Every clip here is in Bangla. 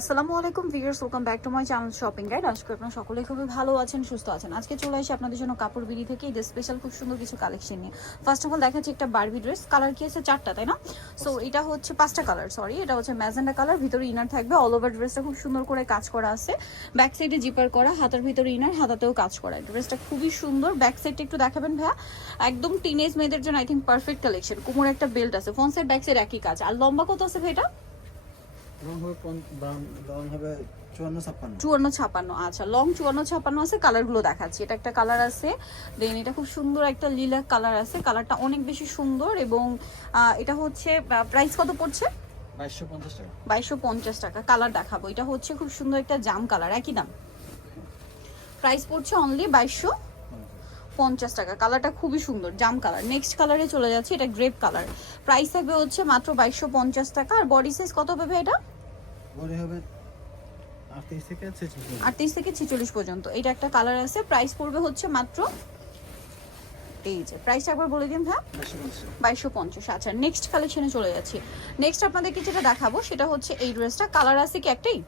আসসালামু আলাইকুম viewers, welcome back to my channel shopping guide. আজকে আপনারা সকলেই খুবই ভালো আছেন, সুস্থ আছেন। আজকে চলে আসি আপনাদের জন্য কাপড় বিড়ি থেকে ঈদের স্পেশাল খুব সুন্দর কিছু কালেকশন নিয়ে। ফার্স্ট অফ অল দেখাচ্ছি একটা বারবি ড্রেস। কালার কি আছে? চারটা, তাই না? সো এটা হচ্ছে পাঁচটা কালার, সরি এটা হচ্ছে ম্যাজেন্ডা কালার। ভিতরে ইনার থাকবে, অল ওভার ড্রেসটা খুব সুন্দর করে কাজ করা আছে। ব্যাক সাইডে জিপার করা, হাতার ভিতরে ইনার, হাতাতেও কাজ করা। ড্রেসটা খুবই সুন্দর। ব্যাক সাইডটা একটু দেখাবেন ভাইয়া। একদম টিনেজ মেয়েদের জন্য আই থিঙ্ক পারফেক্ট কালেকশন। কোমরে একটা বেল্ট আছে, ফ্রন্ট সাইড ব্যাক সাইড একই কাজ। আর লম্বা কত আছে ভাই এটা? চুয়ান্ন 54। আচ্ছা, লং 54-56 আছে। কালারগুলো দেখাচ্ছি। এটা একটা কালার আছে, দেন এটা খুব সুন্দর একটা লিলা কালার আছে। কালারটা অনেক বেশি সুন্দর এবং এটা হচ্ছে প্রাইস কত পড়ছে? 2250 টাকা। 2250 টাকা। কালার দেখাবো, এটা হচ্ছে খুব সুন্দর একটা জাম কালার, একই দাম। প্রাইস পড়ছে অনলি 2250 টাকা। কালারটা খুবই সুন্দর, জাম কালার। নেক্সট কালারে চলে যাচ্ছে, এটা গ্রেপ কালার। প্রাইস থাকবে হচ্ছে মাত্র 2250 টাকা। আর বডি সাইজ কত হবে এটা? বডি হবে 38 থেকে 46। 38 থেকে 46 পর্যন্ত। এটা একটা কালার আছে, প্রাইস পড়বে হচ্ছে মাত্র, এই যে প্রাইসটা একবার বলে দিন হ্যাঁ, 2250। আচ্ছা, নেক্সট কালেকশনে চলে যাচ্ছি। নেক্সট আপনাদেরকে যেটা দেখাবো সেটা হচ্ছে এই ড্রেসটা। কালার আছে কি একটাই?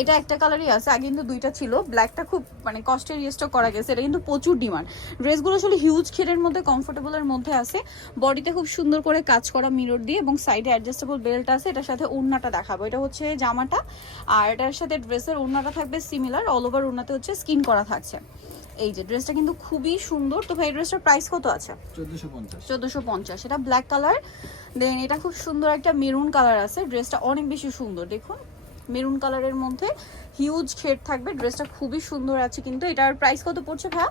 এটা একটা কালারই আছে, আগে কিন্তু দুইটা ছিল। ব্ল্যাকটা খুব মানে কস্টের রিস্টক করা গেছে, এটা কিন্তু প্রচুর ডিমান্ড। ড্রেসগুলো আসলে হিউজ ঘেরের মধ্যে, কমফোর্টেবলের মধ্যে আছে। বডিতে খুব সুন্দর করে কাজ করা মিরর দিয়ে এবং সাইডে অ্যাডজাস্টেবল বেল্ট আছে। এটার সাথে ওড়নাটা দেখাবো, এটা হচ্ছে জামাটা। আর এটার সাথে ড্রেসের ওড়নাটা থাকবে সিমিলার, অল ওভার ওড়নাতে হচ্ছে স্কিন করা থাকছে। এই যে ড্রেসটা কিন্তু খুবই সুন্দর। তো ভাই ড্রেসটার প্রাইস কত আছে? 1450। এটা ব্ল্যাক কালার। দেন এটা খুব সুন্দর একটা মেরুন কালার আছে। ড্রেসটা অনেক বেশি সুন্দর, দেখুন মেরুন কালারের মধ্যে হিউজ ঘের থাকবে। ড্রেসটা খুবই সুন্দর আছে। কিন্তু এটার প্রাইস কত পড়ছে ভাইয়া?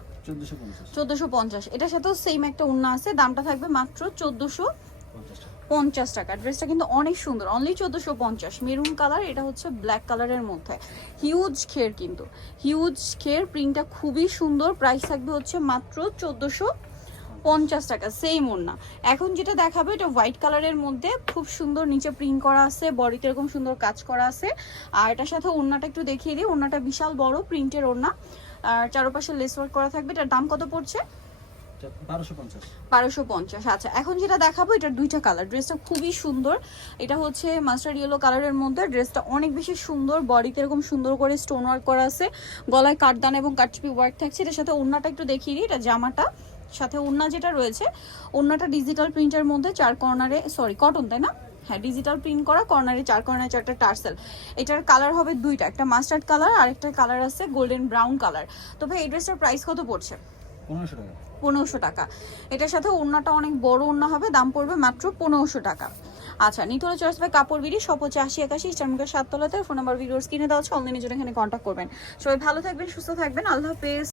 1450। এটার সাথেও সেম একটা ওড়না আছে, দামটা থাকবে মাত্র 1450 টাকা। ড্রেসটা কিন্তু অনেক সুন্দর, অনলি 1450। মেরুন কালার, এটা হচ্ছে ব্ল্যাক কালারের মধ্যে হিউজ ঘের, কিন্তু হিউজ ঘের। প্রিন্টটা খুবই সুন্দর। প্রাইস থাকবে হচ্ছে মাত্র 1450 টাকা, সেম ওড়না। এখন যেটা দেখাবো এটা হোয়াইট কালারের মধ্যে খুব সুন্দর, নিচে প্রিন্ট করা আছে, বডিতে এরকম সুন্দর কাজ করা আছে। আর এটার সাথে ওড়নাটা একটু দেখিয়ে দিই। ওড়নাটা বিশাল বড় প্রিন্টের ওড়না, আর চারপাশে লেস ওয়ার্ক করা থাকবে। এটার দাম কত পড়ছে? 1250। আচ্ছা, এখন যেটা দেখাবো এটার দুইটা কালার। ড্রেসটা খুবই সুন্দর। এটা হচ্ছে মাস্টার্ড ইয়েলো কালারের মধ্যে। ড্রেসটা অনেক বেশি সুন্দর, বডিতে এরকম সুন্দর করে স্টোন ওয়ার্ক করা আছে, গলায় কাঠদানা এবং কাটচুপি ওয়ার্ক থাকছে। এটার সাথে ওড়নাটা একটু দেখিয়ে দিই। এটা জামাটা, সাথে ওড়না যেটা রয়েছে, ওড়নাটা ডিজিটাল প্রিন্টের মধ্যে, চার কর্নারে, সরি কটন তাই না? হ্যাঁ, ডিজিটাল প্রিন্ট করা, কর্নারে চার কর্নারে চারটা টার্সেল। এটার কালার হবে দুইটা, একটা মাস্টার্ড কালার আর একটা কালার আছে গোল্ডেন ব্রাউন কালার। তো ভাই এই ড্রেসটার প্রাইস কত পড়ছে? 1500 টাকা। 1500 টাকা। এটার সাথে ওড়নাটা অনেক বড় ওড়না হবে, দাম পড়বে মাত্র 1500 টাকা। আচ্ছা, নিতে হলে চয়েস বাই কাপড় বিড়ি, সব হচ্ছে 8081 ইস্টার্নগেট 7 তলাতে। ফোন নাম্বার ভিডিওস কিনে দেওয়া হচ্ছে, অনলাইনে জন্য এখানে কন্ট্যাক্ট করবেন। সবাই ভালো থাকবেন, সুস্থ থাকবেন, আল্লাহ হাফেজ।